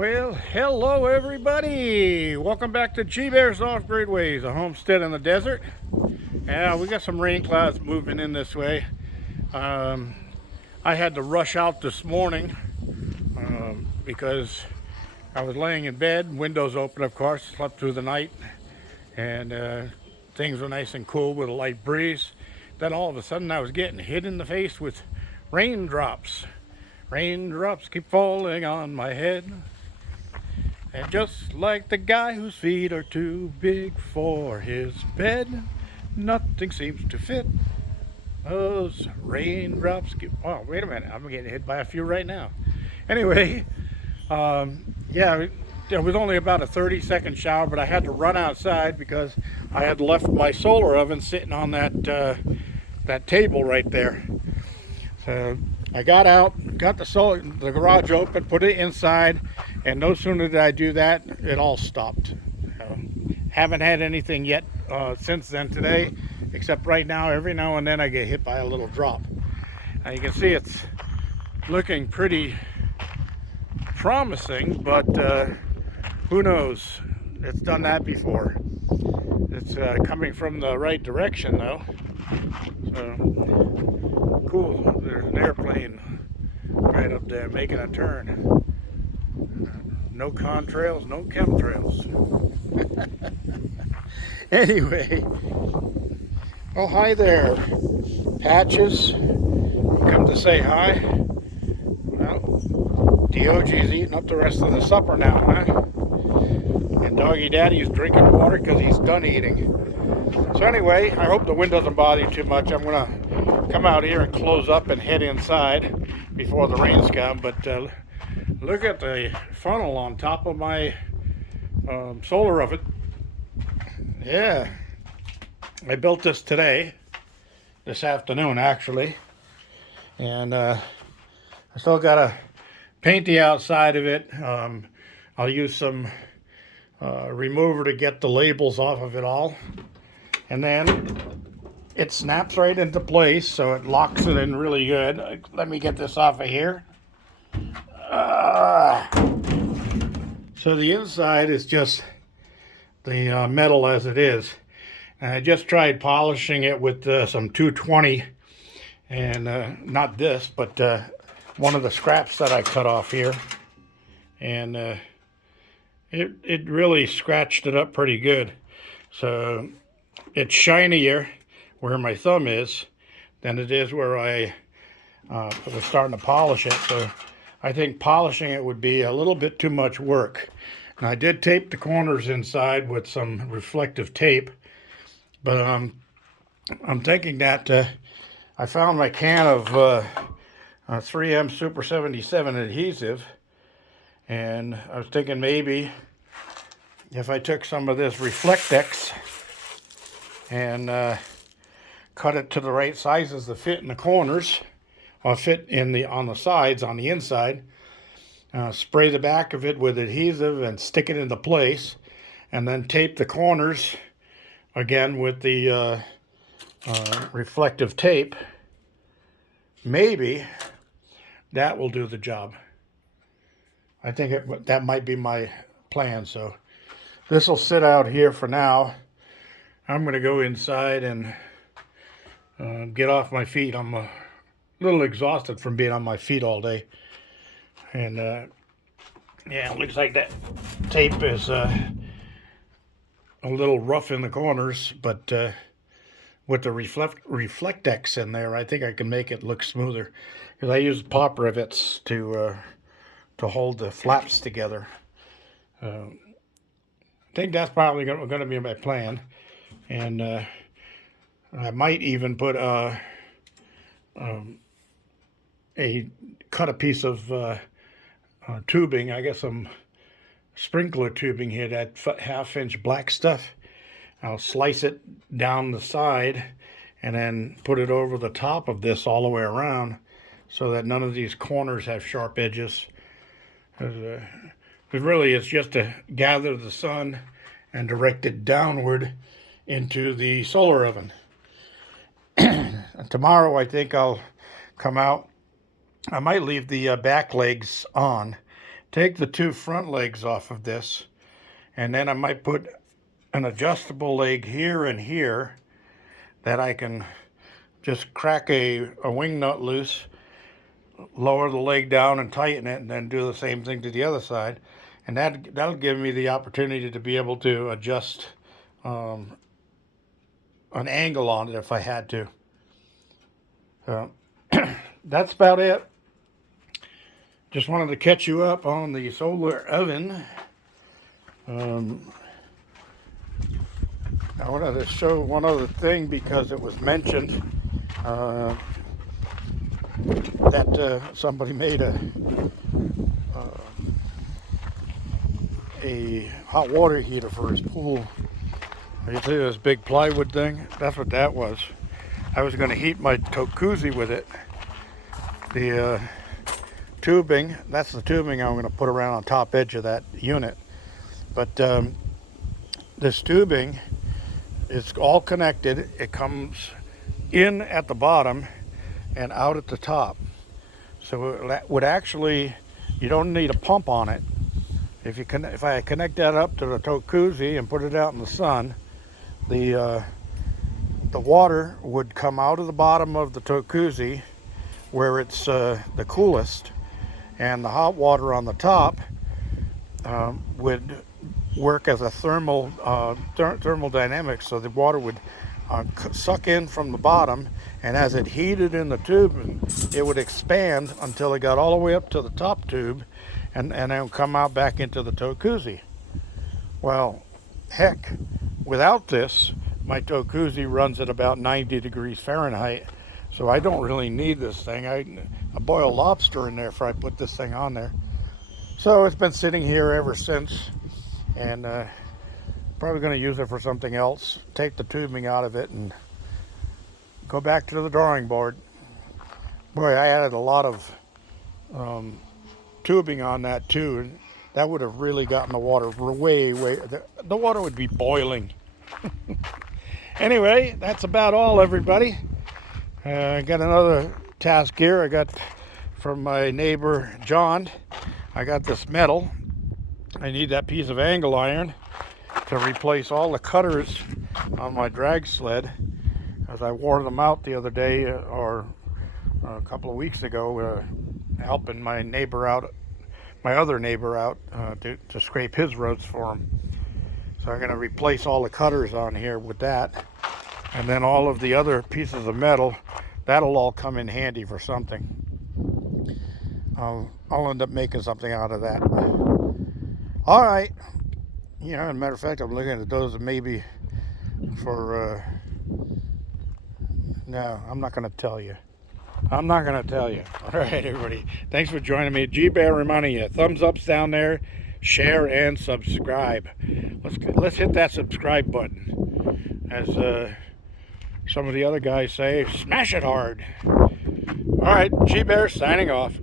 Well, hello everybody. Welcome back to G Bear's Off-Grid Ways, a homestead in the desert. Yeah, we got some rain clouds moving in this way. Um, I had to rush out this morning because I was laying in bed, windows open, of course, slept through the night, and things were nice and cool with a light breeze. Then all of a sudden, I was getting hit in the face with raindrops. Raindrops keep falling on my head. And just like the guy whose feet are too big for his bed, nothing seems to fit. Those raindrops keep. Oh, wait a minute. I'm getting hit by a few right now. Anyway, yeah, it was only about a 30-second shower, but I had to run outside because I had left my solar oven sitting on that table right there. So I got out, got the garage open, put it inside, and no sooner did I do that, it all stopped. Haven't had anything yet since then today, except right now, every now and then I get hit by a little drop. Now you can see it's looking pretty promising, but who knows? It's done that before. It's coming from the right direction though. So cool. There's an airplane right up there making a turn. No contrails, no chemtrails. Anyway, oh hi there, Patches. Come to say hi. Well, Dioge's eating up the rest of the supper now, huh? And Doggy Daddy's drinking water because he's done eating. So anyway, I hope the wind doesn't bother you too much. I'm gonna come out here and close up and head inside before the rains come. But look at the funnel on top of my solar oven. Yeah, I built this this afternoon actually, and I still gotta paint the outside of it. I'll use some remover to get the labels off of it all, and then it snaps right into place, so it locks it in really good. Let me get this off of here. So the inside is just the metal as it is. And I just tried polishing it with some 220, and not this, but one of the scraps that I cut off here, and it really scratched it up pretty good. So it's shinier where my thumb is than it is where I was starting to polish it. So I think polishing it would be a little bit too much work. And I did tape the corners inside with some reflective tape, but I'm thinking that I found my can of 3M Super 77 adhesive, and I was thinking maybe if I took some of this Reflectex and cut it to the right sizes to fit in the corners, or fit on the sides, on the inside, spray the back of it with adhesive and stick it into place, and then tape the corners again with the reflective tape. Maybe that will do the job. I think that might be my plan. So this will sit out here for now. I'm going to go inside and get off my feet. I'm a little exhausted from being on my feet all day. And yeah, it looks like that tape is a little rough in the corners, but with the Reflectex in there, I think I can make it look smoother. Because I use pop rivets to hold the flaps together. I think that's probably going to be my plan. And I might even put cut a piece of tubing. I got some sprinkler tubing here, that half-inch black stuff. I'll slice it down the side and then put it over the top of this all the way around, so that none of these corners have sharp edges. Because really it's just to gather the sun and direct it downward into the solar oven. Tomorrow I think I'll come out. I might leave the back legs on take the two front legs off of this, and then I might put an adjustable leg here and here that I can just crack a wing nut loose, lower the leg down and tighten it, and then do the same thing to the other side. And that'll give me the opportunity to be able to adjust an angle on it if I had to. That's about it. Just wanted to catch you up on the solar oven. I wanted to show one other thing because it was mentioned that somebody made a hot water heater for his pool. You see this big plywood thing? That's what that was. I was going to heat my Tokuzi with it. The tubing, that's the tubing I'm going to put around on top edge of that unit. But this tubing is all connected. It comes in at the bottom and out at the top. So it would actually, you don't need a pump on it. If I connect that up to the Tokuzi and put it out in the sun, the water would come out of the bottom of the Tokuzi where it's the coolest, and the hot water on the top would work as a thermal dynamics. So the water would suck in from the bottom, and as it heated in the tube, it would expand until it got all the way up to the top tube, and then come out back into the Tokuzi. Well, heck, without this, my Tokuzi runs at about 90 degrees Fahrenheit, so I don't really need this thing. I boil lobster in there if I put this thing on there. So it's been sitting here ever since, and probably going to use it for something else. Take the tubing out of it and go back to the drawing board. Boy, I added a lot of tubing on that too, and that would have really gotten the water way, the water would be boiling. Anyway, that's about all, everybody. I got another task here. I got from my neighbor John. I got this metal. I need that piece of angle iron to replace all the cutters on my drag sled, as I wore them out the other day, or a couple of weeks ago, helping my neighbor out, my other neighbor out, to scrape his roads for him. So I'm going to replace all the cutters on here with that, and then all of the other pieces of metal. That'll all come in handy for something. I'll end up making something out of that. All right. You know, as a matter of fact, I'm looking at those maybe for, no, I'm not going to tell you. I'm not going to tell you. All right, everybody. Thanks for joining me. G-Bear reminding you, thumbs ups down there, share and subscribe. Let's hit that subscribe button. As some of the other guys say, smash it hard. All right, G-Bear signing off.